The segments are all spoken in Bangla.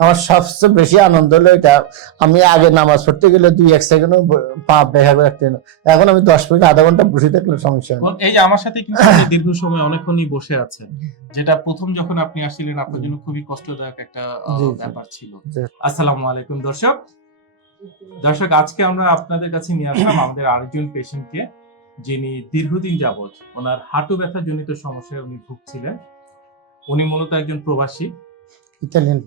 আমার সবচেয়ে বেশি আনন্দ হলো এটা। আমি আগে নামাজ পড়তে গেলে দুই এক সেকেন্ড পা দেখা করে রাখতে এখন আমি দশ মিনিট আধা ঘণ্টা বসে থাকলে সমস্যা এই যে আমার সাথে কিন্তু দীর্ঘ সময় অনেকক্ষণই বসে আছেন। যেটা প্রথম যখন আপনি আসছিলেন আপনার জন্য খুবই কষ্টদায়ক একটা। ব্যাপার ছিল। আসসালামু আলাইকুম দর্শক। দর্শক আজকে আমরা আপনাদের কাছে নিয়ে আসলাম আমাদের আরেকজন পেশেন্টকে যিনি দীর্ঘদিন যাবৎ ওনার হাঁটু ব্যথা জনিত সমস্যায় উনি ভুগছিলেন। উনি মূলত একজন প্রবাসী। ইতালিয়ান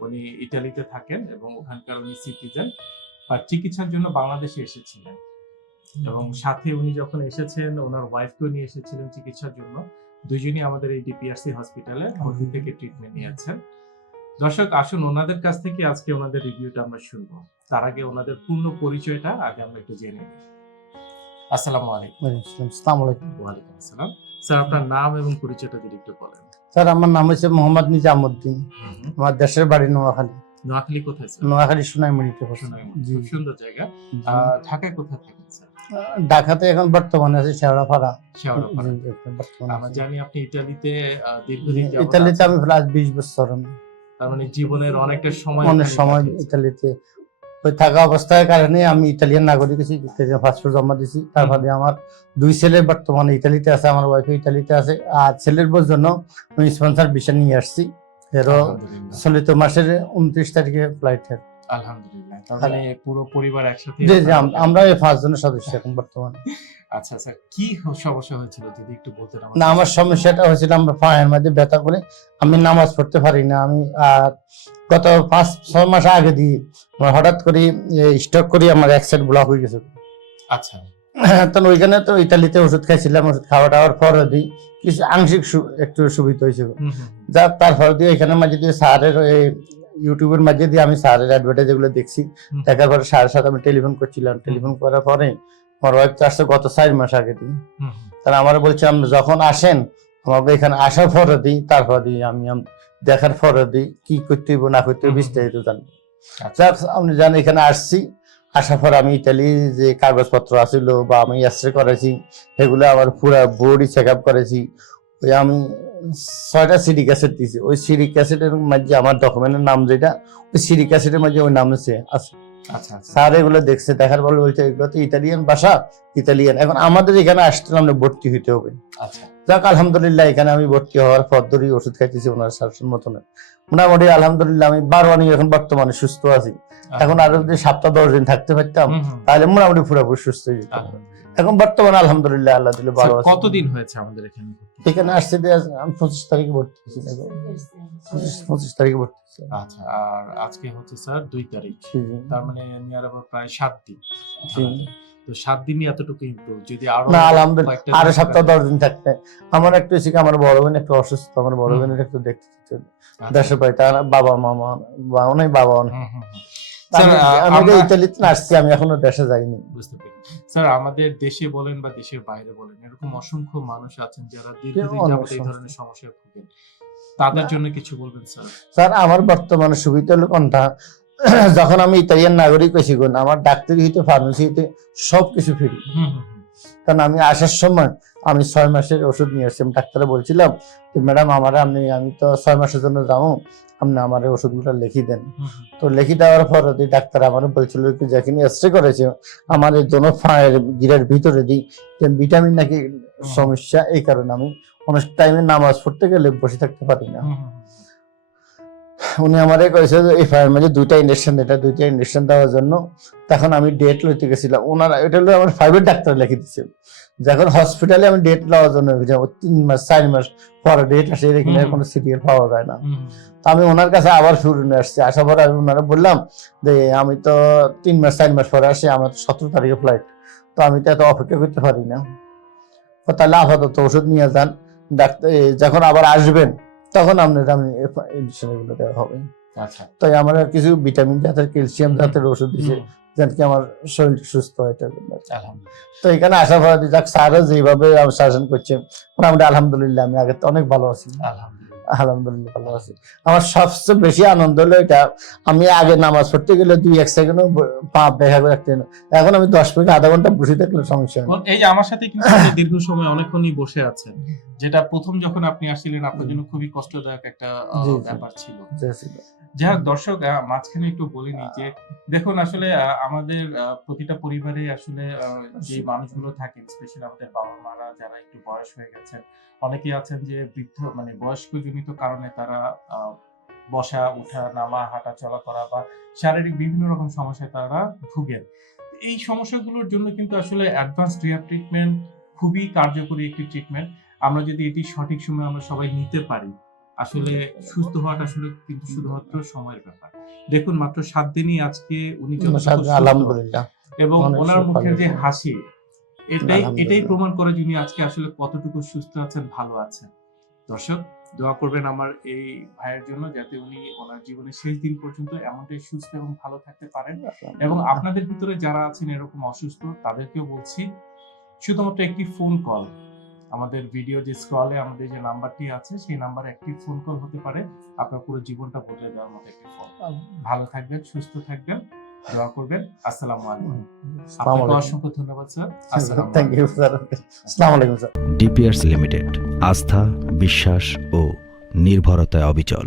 উনি ইটালিতে থাকেন এবং ওখানকার উনি সিটিজেন আর চিকিৎসার জন্য বাংলাদেশে এসেছিলেন। এবং সাথে উনি যখন এসেছেন ওনার ওয়াইফকেও নিয়ে এসেছিলেন চিকিৎসার জন্য। দুজনই আমাদের এই ডিপিআরসি হসপিটালে ভর্তি থেকে ট্রিটমেন্ট নিয়েছেন। দর্শক আসুন ওনাদের কাছ থেকে আজকে ওনাদের রিভিউটা আমরা শুনব। তার আগে ওনাদের পূর্ণ পরিচয়টা আগে আমরা একটু জেনে নিই। আসসালামু আলাইকুম। আসসালামু। আলাইকুম। ওয়ালাইকুম আসসালাম। স্যার আপনার নাম এবং পরিচয়টা যদি একটু বলেন। স্যার আমার নাম হচ্ছে মোহাম্মদ নিজামুদ্দিন। আমার দেশের বাড়ি নোয়াখালী। নোয়াখালী কোথায় স্যার? নোয়াখালী জি। সুন্দর জায়গা। ঢাকায় কোথায় থাকেন স্যার? ঢাকাতে এখন বর্তমানে আছে শেওড়াপাড়া। শেওড়াপাড়া। আমরা জানি আপনি ইতালিতে দীর্ঘদিন ইতালিতে আমি। প্রায় বিশ বছর। তার মানে জীবনের অনেকটা সময় অনেক সময় ইতালিতে ওই থাকা অবস্থার কারণে আমি ইটালিয়ান নাগরিক আছি ইতালিয়ান পাসপোর্ট জমা দিছি। তারপরে আমার দুই ছেলে বর্তমানে ইতালিতে আছে আমার ওয়াইফ ইতালিতে আছে। আর ছেলের বোর জন্য আমি স্পন্সার ভিসা নিয়ে আসছি। এরও চলিত মাসের উনত্রিশ তারিখে ফ্লাইট আলহামদুলিল্লাহ। তার মানে পুরো পরিবার একসাথে জি জি আমরা এই পাঁচ জনের সদস্য এখন বর্তমানে। আচ্ছা স্যার কি সমস্যা হয়েছিল যদি একটু বলতেন না আমার সমস্যাটা হয়েছিল আমরা পায়ের মধ্যে ব্যথা করে আমি নামাজ পড়তে পারি না। আমি আর গত পাঁচ ছয় মাস আগে দিয়ে আমার হঠাৎ করে স্টক করি আমার এক সাইড ব্লক হয়ে গেছে। আচ্ছা। তখন ওইখানে তো ইতালিতে ওষুধ খাইছিলাম ওষুধ খাওয়া টাওয়ার পর দিই কিছু আংশিক একটু সুবিধা হয়েছিল। যা তারপর দিয়ে এখানে মাঝে দিয়ে স্যারের এই ইউটিউবের মাঝে দিয়ে আমি স্যারের অ্যাডভার্টাইজ এগুলো দেখছি। দেখার পরে স্যারের সাথে আমি টেলিফোন করছিলাম। টেলিফোন করার পরে আমার ওয়াইফ তো আসছে গত চার মাস আগে হুম। তাহলে আমার বলছিলাম যখন আসেন আমাকে এখানে আসার পরে দিই তারপর দিই আমি দেখার পরে দিই কি করতে হইব না করতে হইব বিস্তারিত আচ্ছা। আপনি জানেন এখানে আসছি। আসার পর আমি ইতালি যে কাগজপত্র আছিল বা আমি এসরে করেছি সেগুলো আমার পুরা বডি চেক আপ করেছি। ওই আমি ছয়টা সিডি ক্যাসেট দিয়েছি। ওই সিডি ক্যাসেটের মাঝে আমার ডকুমেন্টের নাম যেটা ওই সিডি ক্যাসেটের মাঝে ওই নাম আছে আছে। আচ্ছা আচ্ছা। স্যার এগুলো দেখছে দেখার পর বলছে এগুলো তো ইতালিয়ান ভাষা ইতালিয়ান। এখন আমাদের এখানে আসতে আমরা ভর্তি হইতে হবে। আচ্ছা। যাক আলহামদুলিল্লাহ এখানে আমি ভর্তি হওয়ার পর ধরেই ওষুধ খাইতেছি ওনার শাসন মতন। মোটামুটি আলহামদুলিল্লাহ আমি বারো আনি এখন বর্তমানে সুস্থ আছি। এখন আরও যদি সপ্তাহ দশ দিন থাকতে পারতাম। তাহলে মোটামুটি পুরোপুরি সুস্থ হয়ে যেতাম। এখন বর্তমানে আলহামদুলিল্লাহ আল্লাহ দিলে ভালো আছে কতদিন হয়েছে আমাদের এখানে? এখানে আসছে আমি পঁচিশ তারিখে ভর্তি হয়েছি। পঁচিশ তারিখে ভর্তি আচ্ছা আর আজকে হচ্ছে স্যার দুই তারিখ। তার মানে নিয়ার আবার প্রায় সাত দিন। তো সাত দিনই এতটুকু ইমপ্রুভ যদি আরও না আলহামদুলিল্লাহ আরও সপ্তাহ দশ দিন থাকতে। আমার একটু কি, আমার বড় বোন একটু অসুস্থ আমার বড় বোনের একটু দেখতে হবে। আচ্ছা। তার বাবা মামা বা অনেক বাবা অনেক হুম, হুম, হুম। স্যার, আমি আ- আমি যে আমরা- ইতালিতে আসছি আমি এখনও দেশে যাইনি বুঝতে পেরেছি স্যার আমাদের দেশে বলেন বা দেশের বাইরে বলেন এরকম অসংখ্য মানুষ আছেন যারা দীর্ঘদিন যাবত এই সমস্যা। ধরনের সমস্যায় ভুগেন তাদের জন্য কিছু বলবেন স্যার স্যার আমার বর্তমানে সুবিধা হলো কোনটা যখন আমি ইতালিয়ান নাগরিক হয়েছি আমার ডাক্তারি হইতে ফার্মেসি হইতে সবকিছু ফ্রি হুম, হুম, হুম। কারণ আমি আসার সময় আমি ছয় মাসের ওষুধ নিয়ে আমি ডাক্তারে বলছিলাম যে ম্যাডাম আমার আপনি আমি তো ছয় মাসের জন্য যাব। আপনি আমার এই ওষুধগুলো লিখি দেন। তো লিখি দেওয়ার পর ওই ডাক্তার আমার বলছিল কি যেখানে এক্সরে করেছে। আমার এই দোনো ফায়ের গিরের ভিতরে দিই। যে ভিটামিন নাকি সমস্যা? এই কারণে আমি অনেক টাইমে নামাজ পড়তে গেলে বসে থাকতে পারি না। উনি আমারে কইছে যে এই ফায়ার মাঝে দুইটা ইঞ্জেকশন এটা দুইটা ইঞ্জেকশন দেওয়ার জন্য তখন আমি ডেট লইতে গেছিলাম। ওনারা এটা হলো আমার প্রাইভেট ডাক্তার লিখে দিচ্ছে যখন হসপিটালে আমি ডেট নেওয়ার জন্য যাব তিন মাস চার মাস পরে ডেট আসে হুম। কোনো সিরিয়াল পাওয়া যায় না। তো আমি ওনার কাছে আবার শুরু ফিরে আসছি। আসার পরে আমি ওনারা বললাম যে আমি তো তিন মাস চার মাস পরে আসি আমার তো সতেরো তারিখে ফ্লাইট তো আমি তো এত অপেক্ষা করতে পারি না। তাহলে আপাতত ওষুধ নিয়ে যান। ডাক্তার যখন আবার আসবেন তখন আপনার আপনি ইঞ্জেকশন এগুলো দেওয়া হবে। আচ্ছা। তাই আমার কিছু ভিটামিন জাতের ক্যালসিয়াম জাতের ওষুধ দিছে হুম, যেন কি আমার শরীর সুস্থ হয়। তো এখানে আশা করা যাক স্যারও যেভাবে শাসন করছে আমরা আলহামদুলিল্লাহ আমি আগে তো অনেক ভালো আছি। আলহামদুলিল্লাহ। আলহামদুলিল্লাহ ভালো আছি। আমার সবচেয়ে বেশি আনন্দ হলো এটা আমি আগে নামাজ পড়তে গেলে দুই এক সেকেন্ড পা দেখা করে রাখতে এখন আমি দশ মিনিট আধা ঘণ্টা বসে থাকলে সমস্যা এই যে আমার সাথে কিন্তু দীর্ঘ সময় অনেকক্ষণই বসে আছেন। যেটা প্রথম যখন আপনি আসছিলেন আপনার জন্য খুবই কষ্টদায়ক একটা। ব্যাপার ছিল। যাই হোক দর্শক মাঝখানে একটু বলিনি যে দেখুন আসলে আমাদের প্রতিটা পরিবারে আসলে যে মানুষগুলো থাকেন স্পেশালি আমাদের বাবা মারা যারা একটু বয়স হয়ে গেছেন অনেকেই আছেন যে বৃদ্ধ মানে বয়স্ক জনিত কারণে তারা বসা উঠা নামা হাঁটা চলা করা বা শারীরিক বিভিন্ন রকম সমস্যায় তারা ভুগেন। এই সমস্যাগুলোর জন্য কিন্তু আসলে অ্যাডভান্স রিহাব ট্রিটমেন্ট খুবই কার্যকরী একটি ট্রিটমেন্ট আমরা যদি এটি সঠিক সময়ে আমরা সবাই নিতে পারি আসলে সুস্থ হওয়াটা আসলে কিন্তু শুধুমাত্র সময়ের ব্যাপার। দেখুন মাত্র সাত দিনই আজকে উনি আলহামদুলিল্লাহ। এবং ওনার মুখের যে হাসি এটাই। এটাই প্রমাণ করে যিনি আজকে আসলে কতটুকু সুস্থ আছেন ভালো আছেন। দর্শক দোয়া করবেন আমার এই ভাইয়ের জন্য যাতে উনি ওনার জীবনের শেষ দিন পর্যন্ত এমনটাই সুস্থ এবং ভালো থাকতে পারেন। এবং আপনাদের ভিতরে যারা আছেন এরকম অসুস্থ তাদেরকেও বলছি শুধুমাত্র একটি ফোন কল আমাদের ভিডিও যে স্ক্রলে আমাদের যে নাম্বারটি আছে সেই নাম্বারে একটি ফোন কল হতে পারে। আপনার পুরো জীবনটা বদলে দেওয়ার মতো একটি ফোন ভালো থাকবেন সুস্থ থাকবেন দোয়া করবেন। আসসালামু আলাইকুম। আপনাকে অসংখ্য ধন্যবাদ স্যার। আসসালামু থ্যাংক ইউ স্যার আসসালামু আলাইকুম স্যার ডিপিআরস লিমিটেড আস্থা বিশ্বাস ও নির্ভরতায় অবিচল।